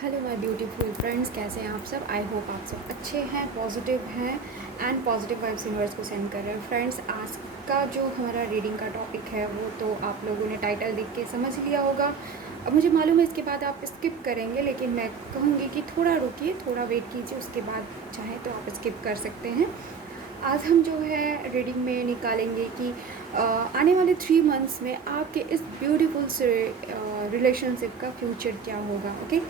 Hello my beautiful friends, कैसे हैं आप सब। आई होप आप सब अच्छे हैं, पॉजिटिव हैं एंड पॉजिटिव वाइब्स यूनिवर्स को सेंड कर रहे हैं। फ्रेंड्स, आज का जो हमारा रीडिंग का टॉपिक है वो तो आप लोगों ने टाइटल देख के समझ लिया होगा। अब मुझे मालूम है इसके बाद आप स्किप करेंगे, लेकिन मैं कहूँगी कि थोड़ा रुकिए, थोड़ा वेट कीजिए, उसके बाद चाहे तो आप स्किप कर सकते हैं। आज हम जो है रीडिंग में निकालेंगे कि आने वाले 3 मंथ्स में आपके इस ब्यूटीफुल से रिलेशनशिप का फ्यूचर क्या होगा। ओके,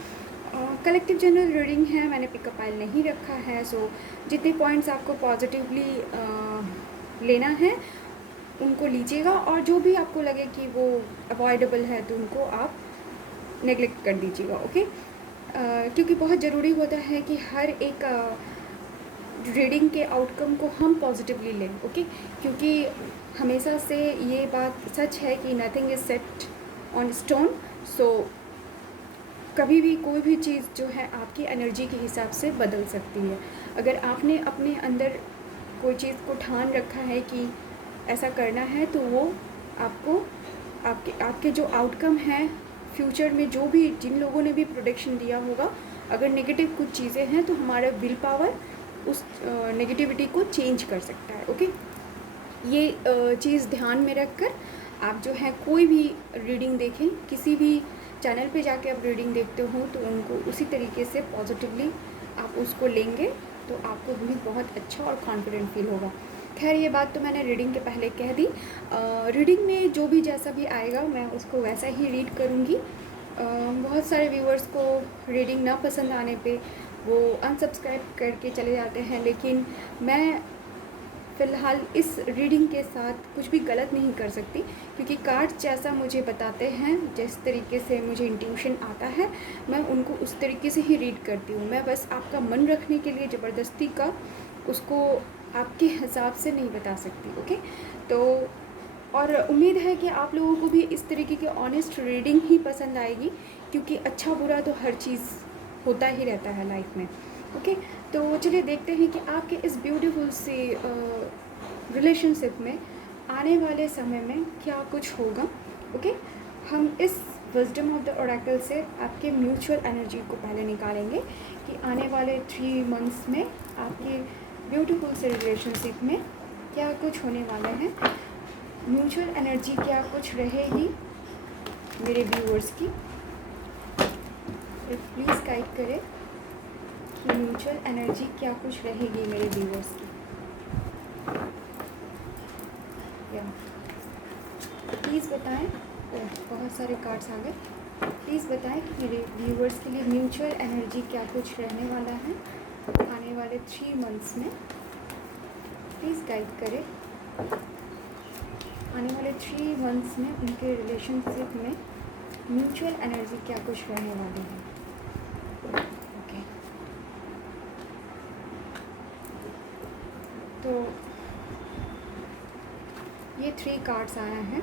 कलेक्टिव जनरल रीडिंग है, मैंने पिकअप फाइल नहीं रखा है। सो जितने पॉइंट्स आपको पॉजिटिवली लेना है उनको लीजिएगा, और जो भी आपको लगे कि वो अवॉइडेबल है तो उनको आप नेगलेक्ट कर दीजिएगा। ओके, क्योंकि बहुत ज़रूरी होता है कि हर एक रीडिंग के आउटकम को हम पॉजिटिवली लें। ओके, क्योंकि हमेशा से ये बात सच है कि nothing is set on stone. So कभी भी कोई भी चीज़ जो है आपकी एनर्जी के हिसाब से बदल सकती है। अगर आपने अपने अंदर कोई चीज़ को ठान रखा है कि ऐसा करना है, तो वो आपको आपके जो आउटकम है फ्यूचर में, जो भी जिन लोगों ने भी प्रोडिक्शन दिया होगा, अगर नेगेटिव कुछ चीज़ें हैं तो हमारा विल पावर उस नेगेटिविटी को चेंज कर सकता है। ओके, ये चीज़ ध्यान में रख कर आप जो है कोई भी रीडिंग देखें, किसी भी चैनल पे जाके आप रीडिंग देखते हो तो उनको उसी तरीके से पॉजिटिवली आप उसको लेंगे तो आपको भी बहुत अच्छा और कॉन्फिडेंट फील होगा। खैर, ये बात तो मैंने रीडिंग के पहले कह दी। रीडिंग में जो भी जैसा भी आएगा मैं उसको वैसा ही रीड करूँगी। बहुत सारे व्यूअर्स को रीडिंग ना पसंद आने पे वो अनसब्सक्राइब करके चले जाते हैं, लेकिन मैं फ़िलहाल इस रीडिंग के साथ कुछ भी गलत नहीं कर सकती, क्योंकि कार्ड्स जैसा मुझे बताते हैं, जिस तरीके से मुझे इंट्यूशन आता है, मैं उनको उस तरीके से ही रीड करती हूँ। मैं बस आपका मन रखने के लिए ज़बरदस्ती का उसको आपके हिसाब से नहीं बता सकती। ओके, तो और उम्मीद है कि आप लोगों को भी इस तरीके की ऑनेस्ट रीडिंग ही पसंद आएगी, क्योंकि अच्छा बुरा तो हर चीज़ होता ही रहता है लाइफ में। ओके, तो चलिए देखते हैं कि आपके इस ब्यूटीफुल से रिलेशनशिप में आने वाले समय में क्या कुछ होगा। ओके, हम इस विजडम ऑफ द ओरेकल से आपके म्यूचुअल एनर्जी को पहले निकालेंगे कि आने वाले 3 मंथ्स में आपके ब्यूटीफुल से रिलेशनशिप में क्या कुछ होने वाला है। म्यूचुअल एनर्जी क्या कुछ रहेगी मेरे व्यूअर्स की, प्लीज़ गाइड करें कि म्यूचुअल एनर्जी क्या कुछ रहेगी मेरे व्यूअर्स की। या प्लीज़ बताएं। बहुत सारे कार्ड्स आ गए। प्लीज़ बताएं कि मेरे व्यूअर्स के लिए म्यूचुअल एनर्जी क्या कुछ रहने वाला है आने वाले 3 मंथ्स में। प्लीज़ गाइड करें आने वाले 3 मंथ्स में उनके रिलेशनशिप में म्यूचुअल एनर्जी क्या कुछ रहने वाली है। ओके, तो ये 3 कार्ड्स आया है।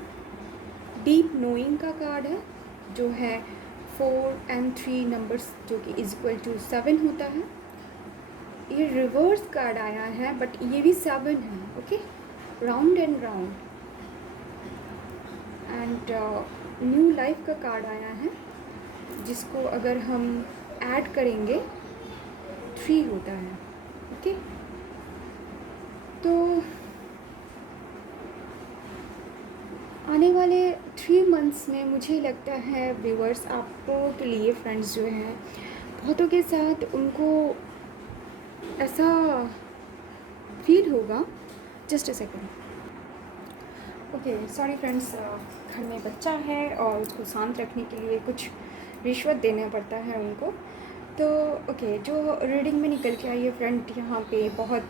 डीप नोइंग का कार्ड है, जो है 4 and 3 नंबर्स, जो कि इक्वल टू 7 होता है। ये रिवर्स कार्ड आया है, बट ये भी 7 है। Okay, round and round. And new life का कार्ड आया है, जिसको अगर हम ऐड करेंगे 3 होता है। ओके, तो आने वाले 3 मंथ्स में मुझे लगता है व्यूअर्स आपको के लिए, फ्रेंड्स जो हैं, बहुतों के साथ उनको ऐसा फील होगा। Just a second. Okay, sorry friends, घर में बच्चा है और उसको शांत रखने के लिए कुछ रिश्वत देना पड़ता है उनको। तो ओके, जो रीडिंग में निकल के आई है फ्रेंड, यहाँ पे बहुत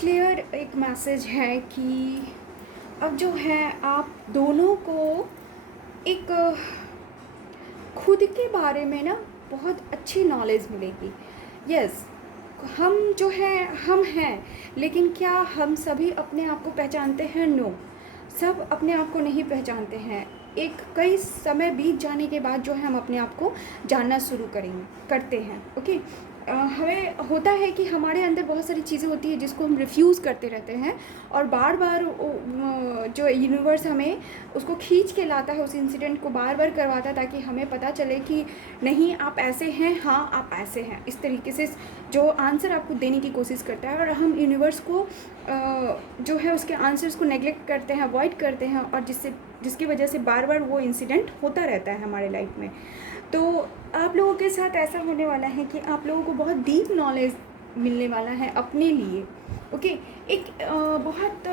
क्लियर एक मैसेज है कि अब जो है आप दोनों को एक खुद के बारे में ना बहुत अच्छी नॉलेज मिलेगी। यस, हम जो है हम हैं, लेकिन क्या हम सभी अपने आप को पहचानते हैं? नो, सब अपने आप को नहीं पहचानते हैं। एक कई समय बीत जाने के बाद जो है हम अपने आप को जानना शुरू करते हैं। ओके, हमें होता है कि हमारे अंदर बहुत सारी चीज़ें होती हैं जिसको हम रिफ्यूज़ करते रहते हैं, और बार बार जो यूनिवर्स हमें उसको खींच के लाता है, उस इंसिडेंट को बार बार करवाता है, ताकि हमें पता चले कि नहीं आप ऐसे हैं, हाँ आप ऐसे हैं। इस तरीके से जो आंसर आपको देने की कोशिश करता है, और हम यूनिवर्स को जो है उसके आंसर्स को नेगलेक्ट करते हैं, अवॉइड करते हैं, और जिसकी वजह से बार बार वो इंसिडेंट होता रहता है हमारे लाइफ में। तो आप लोगों के साथ ऐसा होने वाला है कि आप लोगों को बहुत डीप नॉलेज मिलने वाला है अपने लिए। ओके, एक बहुत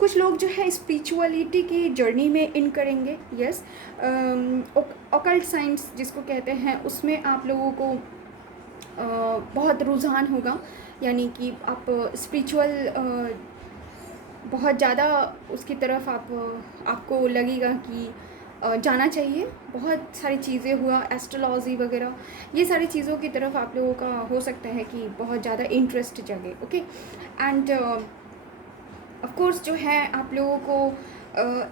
कुछ लोग जो है स्पिरिचुअलिटी की जर्नी में इन करेंगे। यस, ऑकल्ट साइंस जिसको कहते हैं, उसमें आप लोगों को बहुत रुझान होगा, यानी कि आप स्पिरिचुअल बहुत ज़्यादा उसकी तरफ आपको लगेगा कि जाना चाहिए। बहुत सारी चीज़ें हुआ, एस्ट्रोलॉजी वगैरह, ये सारी चीज़ों की तरफ आप लोगों का हो सकता है कि बहुत ज़्यादा इंटरेस्ट जगे। ओके, एंड ऑफ कोर्स जो है आप लोगों को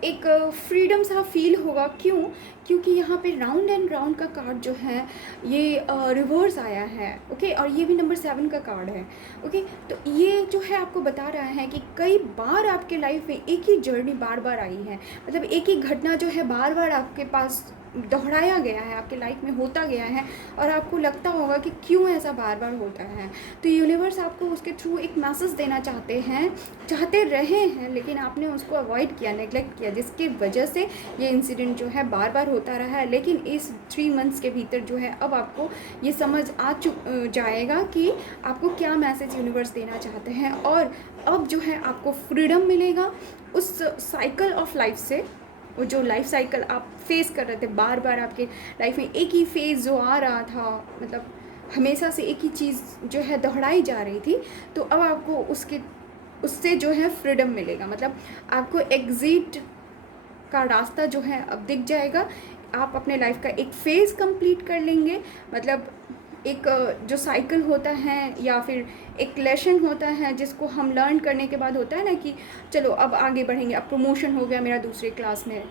एक फ्रीडम सा फील होगा। क्यों? क्योंकि यहाँ पे राउंड एंड राउंड का कार्ड जो है ये रिवर्स आया है। ओके, और ये भी नंबर 7 का कार्ड है। ओके, तो ये जो है आपको बता रहा है कि कई बार आपके लाइफ में एक ही जर्नी बार बार आई है, मतलब एक ही घटना जो है बार बार आपके पास दोहराया गया है, आपके लाइफ में होता गया है, और आपको लगता होगा कि क्यों ऐसा बार बार होता है। तो यूनिवर्स आपको उसके थ्रू एक मैसेज देना चाहते रहे हैं, लेकिन आपने उसको अवॉइड किया, नेगलेक्ट किया, जिसकी वजह से ये इंसिडेंट जो है बार बार होता रहा है। लेकिन इस 3 मंथ्स के भीतर जो है अब आपको ये समझ जाएगा कि आपको क्या मैसेज यूनिवर्स देना चाहते हैं, और अब जो है आपको फ्रीडम मिलेगा उस साइकिल ऑफ लाइफ से। वो जो लाइफ साइकिल आप फेस कर रहे थे, बार बार आपके लाइफ में एक ही फेज़ जो आ रहा था, मतलब हमेशा से एक ही चीज़ जो है दोहराई जा रही थी, तो अब आपको उससे जो है फ्रीडम मिलेगा। मतलब आपको एग्ज़िट का रास्ता जो है अब दिख जाएगा। आप अपने लाइफ का एक फ़ेज़ कंप्लीट कर लेंगे। मतलब एक जो साइकिल होता है या फिर एक लेसन होता है जिसको हम लर्न करने के बाद होता है ना कि चलो अब आगे बढ़ेंगे, अब प्रमोशन हो गया मेरा दूसरे क्लास में,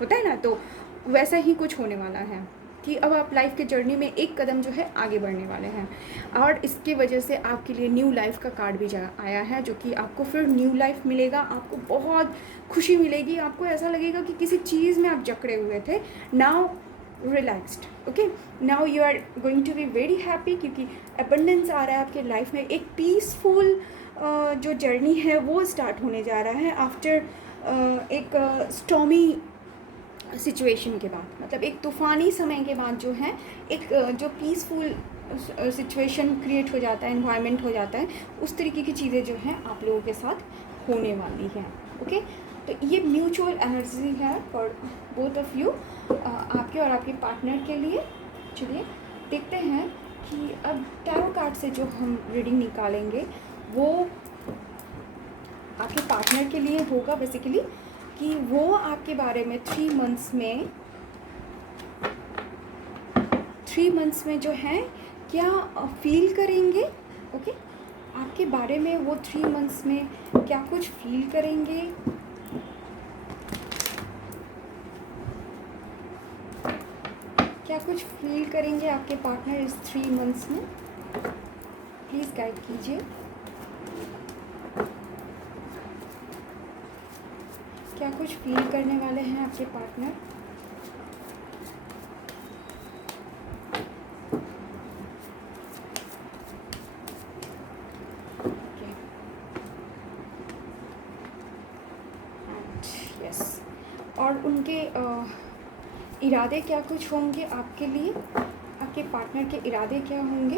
होता है ना, तो वैसा ही कुछ होने वाला है कि अब आप लाइफ के जर्नी में एक कदम जो है आगे बढ़ने वाले हैं। और इसकी वजह से आपके लिए न्यू लाइफ का कार्ड भी आया है, जो कि आपको फिर न्यू लाइफ मिलेगा। आपको बहुत खुशी मिलेगी, आपको ऐसा लगेगा कि किसी चीज़ में आप जकड़े हुए थे, now relaxed. Okay, now you are going to be very happy, क्योंकि अबंडेंस आ रहा है आपके लाइफ में। एक पीसफुल जो जर्नी है वो स्टार्ट होने जा रहा है आफ्टर एक स्टॉमी सिचुएशन के बाद, मतलब एक तूफ़ानी समय के बाद जो है एक जो पीसफुल सिचुएशन क्रिएट हो जाता है, एनवायरनमेंट हो जाता है, उस तरीके की चीज़ें जो हैं आप लोगों के साथ होने वाली हैं। ओके, तो ये म्यूचुअल एनर्जी है फॉर बोथ ऑफ यू, आपके और आपके पार्टनर के लिए। चलिए देखते हैं कि अब टैरो कार्ड से जो हम रीडिंग निकालेंगे वो आपके पार्टनर के लिए होगा बेसिकली, कि वो आपके बारे में 3 मंथ्स में जो है क्या फील करेंगे। ओके, आपके बारे में वो 3 मंथ्स में क्या कुछ फील करेंगे, क्या कुछ फील करेंगे आपके पार्टनर इस 3 मंथ्स में। प्लीज़ गाइड कीजिए। क्या कुछ फील करने वाले हैं आपके पार्टनर। यस, और उनके इरादे क्या कुछ होंगे आपके लिए, आपके पार्टनर के इरादे क्या होंगे।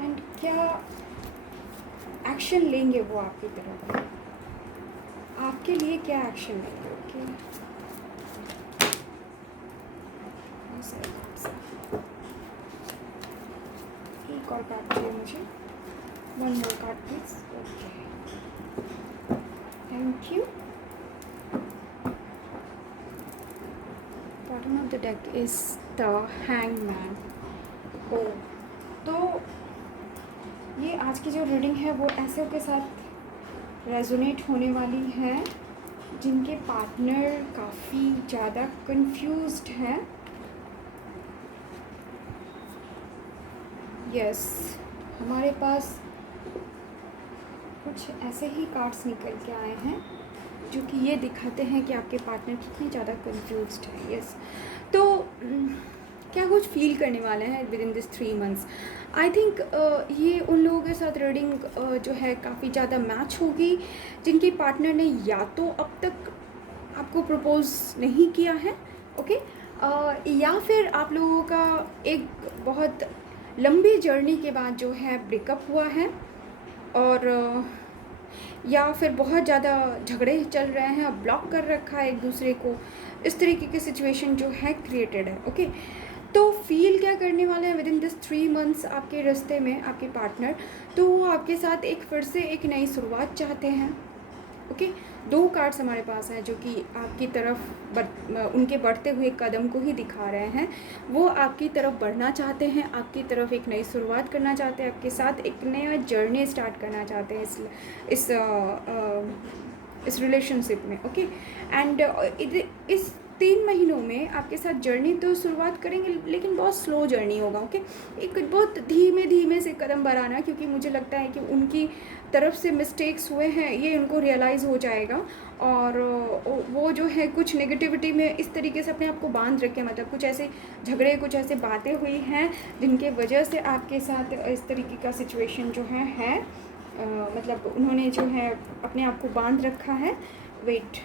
एंड क्या एक्शन लेंगे वो आपकी तरफ, आपके लिए क्या एक्शन लेंगे। ओके, एक और कार्ड चाहिए मुझे, 1 more card please। Okay, thank you. Bottom of the deck is the hangman. ओ, तो ये आज की जो रीडिंग है वो ऐसे के साथ रेजोनेट होने वाली है जिनके पार्टनर काफ़ी ज़्यादा कंफ्यूज्ड हैं। यस, हमारे पास कुछ ऐसे ही कार्ड्स निकल के आए हैं जो कि ये दिखाते हैं कि आपके पार्टनर कितने ज़्यादा कंफ्यूज्ड है। यस, तो क्या कुछ फील करने वाले हैं with in this 3 months. I think ये उन लोगों के साथ रीडिंग जो है काफ़ी ज़्यादा मैच होगी, जिनके पार्टनर ने या तो अब तक आपको प्रपोज नहीं किया है, ओके, या फिर आप लोगों का एक बहुत लंबी जर्नी के बाद जो है ब्रेकअप हुआ है, और या फिर बहुत ज़्यादा झगड़े चल रहे हैं, अब ब्लॉक कर रखा है एक दूसरे को, इस तरीके की सिचुएशन जो है क्रिएटेड है। ओके, तो फील क्या करने वाले हैं विद इन दिस 3 मंथ्स आपके रिश्ते में आपके पार्टनर। तो वो आपके साथ एक फिर से एक नई शुरुआत चाहते हैं। ओके, 2 कार्ड्स हमारे पास हैं जो कि आपकी तरफ उनके बढ़ते हुए कदम को ही दिखा रहे हैं। वो आपकी तरफ बढ़ना चाहते हैं, आपकी तरफ एक नई शुरुआत करना चाहते हैं, आपके साथ एक नया जर्नी स्टार्ट करना चाहते हैं इस रिलेशनशिप में। ओके, एंड इस 3 महीनों में आपके साथ जर्नी तो शुरुआत करेंगे, लेकिन बहुत स्लो जर्नी होगा। ओके, एक बहुत धीमे धीमे से कदम बढ़ाना, क्योंकि मुझे लगता है कि उनकी तरफ से मिस्टेक्स हुए हैं, ये उनको रियलाइज़ हो जाएगा, और वो जो है कुछ नेगेटिविटी में इस तरीके से अपने आप को बांध रखे, मतलब कुछ ऐसे झगड़े, कुछ ऐसे बातें हुई हैं जिनके वजह से आपके साथ इस तरीके का सिचुएशन जो है मतलब उन्होंने जो है अपने आप को बांध रखा है। Wait,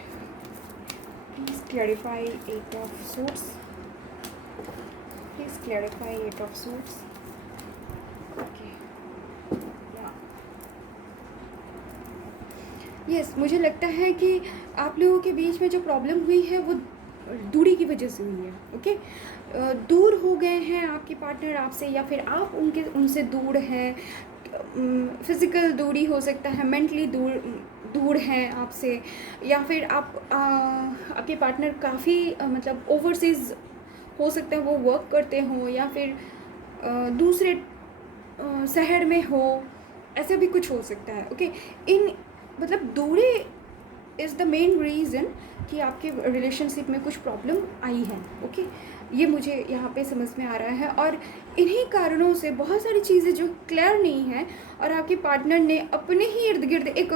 please clarify 8 of suits, please clarify 8 of suits. Okay, yes, मुझे लगता है कि आप लोगों के बीच में जो प्रॉब्लम हुई है वो दूरी की वजह से हुई है। ओके, दूर हो गए हैं आपके पार्टनर आपसे, या फिर आप उनसे दूर हैं। फिज़िकल दूरी हो सकता है, मेंटली दूर हैं आपसे, या फिर आपके पार्टनर काफ़ी मतलब ओवरसीज़ हो सकता है, वो वर्क करते हों, या फिर दूसरे शहर में हो, ऐसा भी कुछ हो सकता है। ओके, इन मतलब दूरी इज़ द मेन रीज़न कि आपके रिलेशनशिप में कुछ प्रॉब्लम आई है। ओके, ये मुझे यहाँ पे समझ में आ रहा है, और इन्हीं कारणों से बहुत सारी चीज़ें जो क्लियर नहीं हैं, और आपके पार्टनर ने अपने ही इर्द गिर्द एक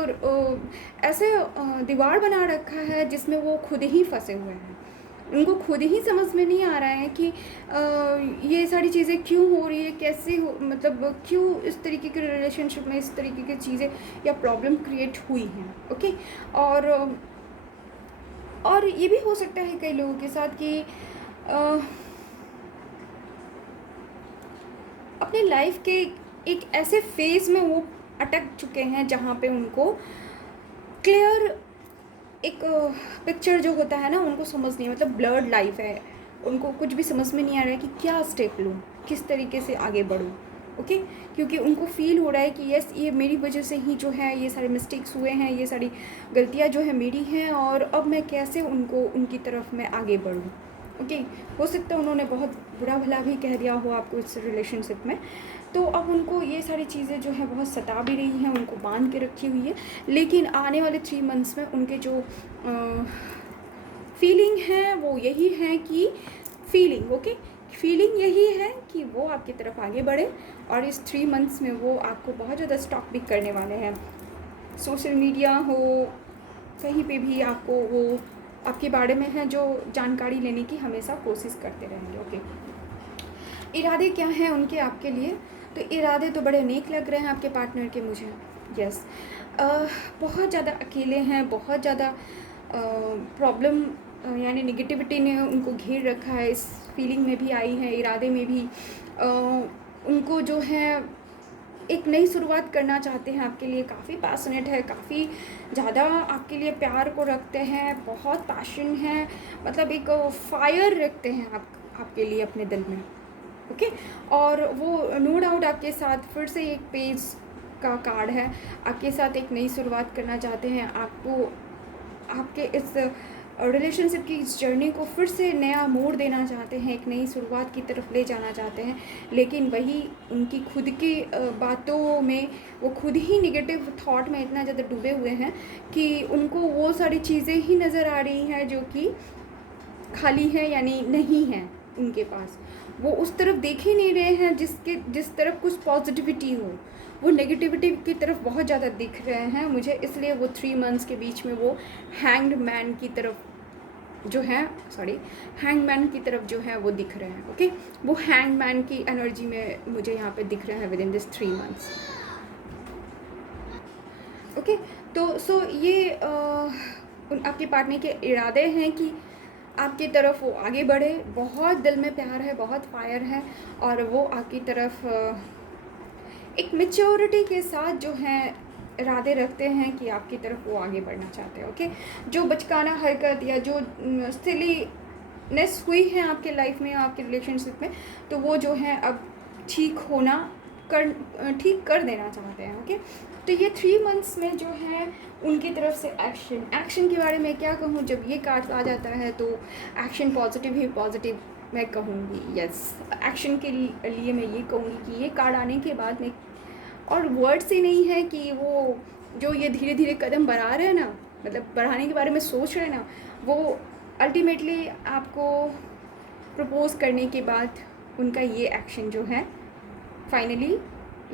ऐसे दीवार बना रखा है जिसमें वो खुद ही फंसे हुए हैं। उनको खुद ही समझ में नहीं आ रहा है कि ये सारी चीज़ें क्यों हो रही है, कैसे हो, मतलब क्यों इस तरीके के रिलेशनशिप में इस तरीके की चीज़ें या प्रॉब्लम क्रिएट हुई हैं। ओके, और ये भी हो सकता है कई लोगों के साथ कि अपने लाइफ के एक ऐसे फेज़ में वो अटक चुके हैं जहाँ पे उनको क्लियर एक पिक्चर जो होता है ना, उनको समझ नहीं, मतलब ब्लर्ड लाइफ है, उनको कुछ भी समझ में नहीं आ रहा है कि क्या स्टेप लूँ, किस तरीके से आगे बढ़ूँ। ओके, क्योंकि उनको फील हो रहा है कि यस, ये मेरी वजह से ही जो है ये सारे मिस्टेक्स हुए हैं, ये सारी गलतियाँ जो है मेरी हैं, और अब मैं कैसे उनकी तरफ मैं आगे बढ़ूँ। ओके, हो सकता है उन्होंने बहुत बुरा भला भी कह दिया हो आपको इस रिलेशनशिप में, तो अब उनको ये सारी चीज़ें जो है बहुत सता भी रही हैं, उनको बांध के रखी हुई है। लेकिन आने वाले 3 मंथ्स में उनके जो फीलिंग है वो यही है कि फीलिंग यही है कि वो आपकी तरफ आगे बढ़े, और इस 3 मंथ्स में वो आपको बहुत ज़्यादा स्टॉक भी करने वाले हैं। सोशल मीडिया हो, कहीं पे भी आपको वो आपके बारे में है जो जानकारी लेने की हमेशा कोशिश करते रहेंगे। ओके, इरादे क्या हैं उनके आपके लिए, तो इरादे तो बड़े नेक लग रहे हैं आपके पार्टनर के मुझे। यस, बहुत ज़्यादा अकेले हैं, बहुत ज़्यादा प्रॉब्लम यानी नेगेटिविटी ने उनको घेर रखा है, इस फीलिंग में भी आई है, इरादे में भी उनको जो है एक नई शुरुआत करना चाहते हैं आपके लिए, काफ़ी पैशनेट है, काफ़ी ज़्यादा आपके लिए प्यार को रखते हैं, बहुत पैशन है, मतलब एक फायर रखते हैं आपके लिए अपने दिल में। ओके, और वो नो डाउट आपके साथ फिर से एक पेज का कार्ड है, आपके साथ एक नई शुरुआत करना चाहते हैं, आपको आपके इस रिलेशनशिप की इस जर्नी को फिर से नया मोड़ देना चाहते हैं, एक नई शुरुआत की तरफ ले जाना चाहते हैं, लेकिन वही उनकी खुद की बातों में वो खुद ही नेगेटिव थॉट में इतना ज़्यादा डूबे हुए हैं कि उनको वो सारी चीज़ें ही नज़र आ रही हैं जो कि खाली हैं, यानी नहीं हैं उनके पास। वो उस तरफ देख ही नहीं रहे हैं जिस तरफ कुछ पॉजिटिविटी हो, वो नेगेटिविटी की तरफ बहुत ज़्यादा दिख रहे हैं मुझे, इसलिए वो 3 मंथ्स के बीच में वो हैंग्ड मैन की तरफ जो है हैंगमैन की तरफ जो है वो दिख रहे हैं। ओके, वो हैंगमैन की एनर्जी में मुझे यहाँ पे दिख रहे हैं with in this 3 months. Okay, तो सो ये आपके पार्टनर के इरादे हैं कि आपकी तरफ वो आगे बढ़े, बहुत दिल में प्यार है, बहुत फायर है, और वो आपकी तरफ एक मेच्योरिटी के साथ जो है इरादे रखते हैं कि आपकी तरफ वो आगे बढ़ना चाहते हैं। ओके, जो बचकाना हरकत या जो सिलीनेस हुई है आपके लाइफ में, आपके रिलेशनशिप में, तो वो जो है अब ठीक कर देना चाहते हैं। ओके, तो ये 3 मंथ्स में जो है उनकी तरफ से एक्शन के बारे में क्या कहूँ, जब ये कार्ड आ जाता है तो एक्शन पॉजिटिव मैं कहूँगी। यस, एक्शन के लिए मैं ये कहूँगी कि ये कार्ड आने के बाद में, और वर्ड से नहीं है कि वो जो ये धीरे धीरे कदम बढ़ा रहे हैं ना, मतलब बढ़ाने के बारे में सोच रहे हैं ना, वो अल्टीमेटली आपको प्रपोज करने के बाद उनका ये एक्शन जो है फाइनली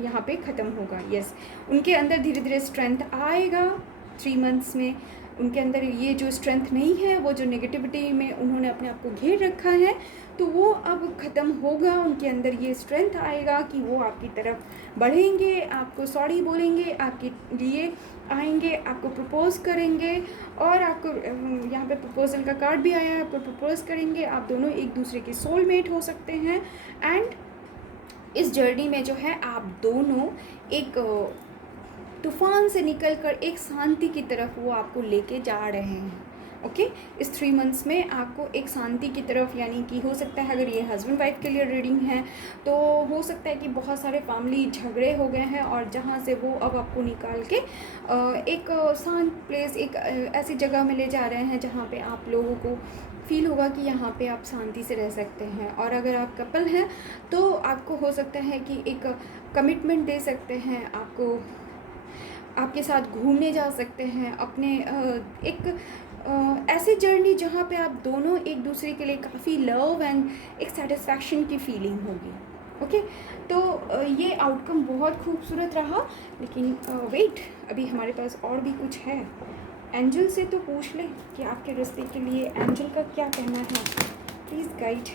यहाँ पे ख़त्म होगा। यस, उनके अंदर धीरे धीरे स्ट्रेंथ आएगा 3 मंथ्स में। उनके अंदर ये जो स्ट्रेंथ नहीं है, वो जो नेगेटिविटी में उन्होंने अपने आप को घेर रखा है, तो वो अब ख़त्म होगा। उनके अंदर ये स्ट्रेंथ आएगा कि वो आपकी तरफ बढ़ेंगे, आपको सॉरी बोलेंगे, आपके लिए आएंगे, आपको प्रपोज़ करेंगे, और आपको यहाँ पे प्रपोजल का कार्ड भी आया है, आपको प्रपोज़ करेंगे। आप दोनों एक दूसरे के सोलमेट हो सकते हैं, एंड इस जर्नी में जो है आप दोनों एक तूफान से निकलकर एक शांति की तरफ वो आपको लेके जा रहे हैं। ओके, इस 3 मंथ्स में आपको एक शांति की तरफ, यानी कि हो सकता है अगर ये हस्बैंड वाइफ के लिए रीडिंग है तो हो सकता है कि बहुत सारे फैमिली झगड़े हो गए हैं, और जहाँ से वो अब आपको निकाल के एक शांत प्लेस, एक ऐसी जगह में ले जा रहे हैं जहाँ पे आप लोगों को फील होगा कि यहाँ पे आप शांति से रह सकते हैं। और अगर आप कपल हैं तो आपको हो सकता है कि एक कमिटमेंट दे सकते हैं, आपको आपके साथ घूमने जा सकते हैं, अपने एक ऐसी जर्नी जहाँ पे आप दोनों एक दूसरे के लिए काफ़ी लव एंड एक सेटिस्फैक्शन की फीलिंग होगी। ओके, तो ये आउटकम बहुत खूबसूरत रहा, लेकिन वेट, अभी हमारे पास और भी कुछ है। एंजल से तो पूछ लें कि आपके रिश्ते के लिए एंजल का क्या कहना है। Please guide,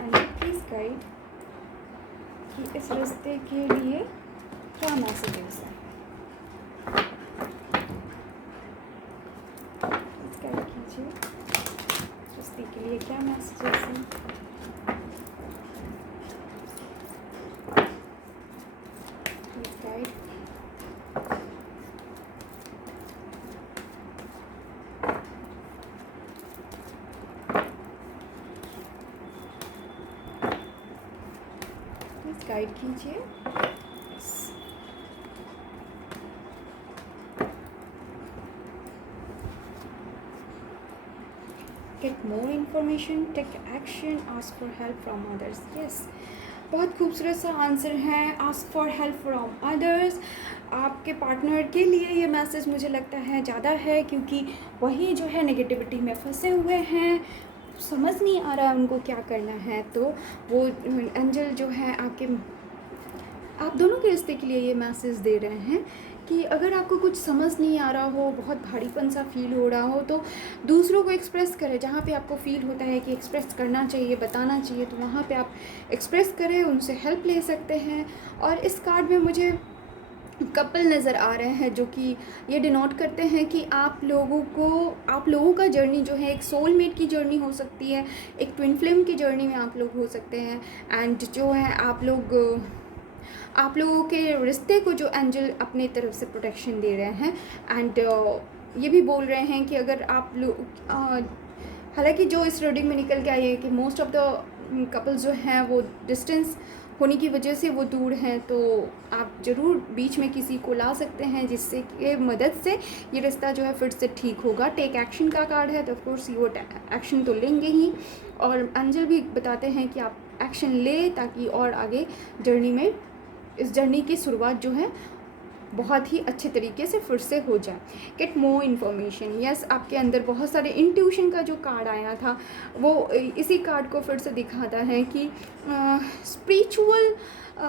angel please guide कि इस रिश्ते के लिए क्या मैसेजेस हैं। प्लीज़ गाइड कीजिए, रिश्ते के लिए क्या मैसेजेस हैं। प्लीज़ गाइड, गाइड कीजिए। Get more information, take action, ask for help from others. Yes, बहुत खूबसूरत सा आंसर है, ask for help from others. आपके पार्टनर के लिए ये मैसेज मुझे लगता है ज़्यादा है, क्योंकि वही जो है नेगेटिविटी में फंसे हुए हैं, समझ नहीं आ रहा है उनको क्या करना है। तो वो एंजल जो है आप दोनों के रिश्ते के लिए ये मैसेज दे रहे हैं कि अगर आपको कुछ समझ नहीं आ रहा हो, बहुत भारीपन सा फील हो रहा हो, तो दूसरों को एक्सप्रेस करें। जहाँ पे आपको फील होता है कि एक्सप्रेस करना चाहिए, बताना चाहिए, तो वहाँ पे आप एक्सप्रेस करें, उनसे हेल्प ले सकते हैं। और इस कार्ड में मुझे कपल नज़र आ रहे हैं जो कि ये डिनोट करते हैं कि आप लोगों का जर्नी जो है एक सोलमेट की जर्नी हो सकती है, एक ट्विन फ्लेम की जर्नी में आप लोग हो सकते हैं। एंड जो है आप लोगों के रिश्ते को जो एंजल अपने तरफ से प्रोटेक्शन दे रहे हैं। एंड ये भी बोल रहे हैं कि अगर आप लोग हालांकि जो इस रीडिंग में निकल के आई है कि मोस्ट ऑफ द कपल्स जो हैं वो डिस्टेंस होने की वजह से वो दूर हैं, तो आप ज़रूर बीच में किसी को ला सकते हैं जिससे कि मदद से ये रिश्ता जो है फिर से ठीक होगा। टेक एक्शन का कार्ड है तो ऑफ कोर्स वो एक्शन तो लेंगे ही, और एंजल भी बताते हैं कि आप एक्शन ले ताकि और आगे जर्नी में, इस जर्नी की शुरुआत जो है बहुत ही अच्छे तरीके से फिर से हो जाए। गेट मोर इन्फॉर्मेशन, यस आपके अंदर बहुत सारे इंट्यूशन का जो कार्ड आया था वो इसी कार्ड को फिर से दिखाता है कि स्पिरिचुअल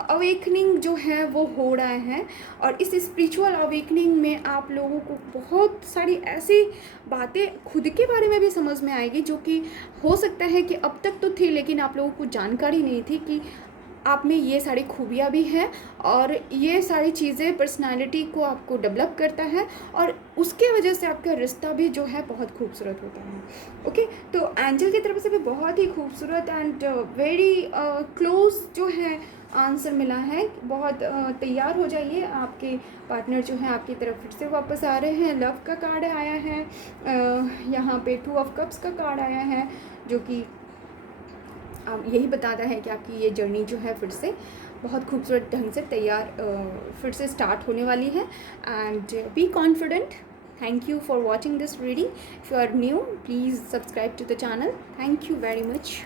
अवेकनिंग जो है वो हो रहा है, और इस स्पिरिचुअल अवेकनिंग में आप लोगों को बहुत सारी ऐसी बातें खुद के बारे में भी समझ में आएगी जो कि हो सकता है कि अब तक तो थी लेकिन आप लोगों को जानकारी नहीं थी कि आप में ये सारी खूबियाँ भी हैं, और ये सारी चीज़ें पर्सनालिटी को आपको डेवलप करता है, और उसके वजह से आपका रिश्ता भी जो है बहुत खूबसूरत होता है। ओके, तो एंजल की तरफ से भी बहुत ही खूबसूरत एंड वेरी क्लोज जो है आंसर मिला है। बहुत तैयार हो जाइए, आपके पार्टनर जो है आपकी तरफ फिर से वापस आ रहे हैं। लव का कार्ड आया है, यहाँ पे 2 ऑफ कप्स का कार्ड आया है जो कि यही बताता है कि आपकी ये जर्नी जो है फिर से बहुत खूबसूरत ढंग से तैयार फिर से स्टार्ट होने वाली है। And be confident. Thank you for watching this reading. If you are new please subscribe to the channel. Thank you very much.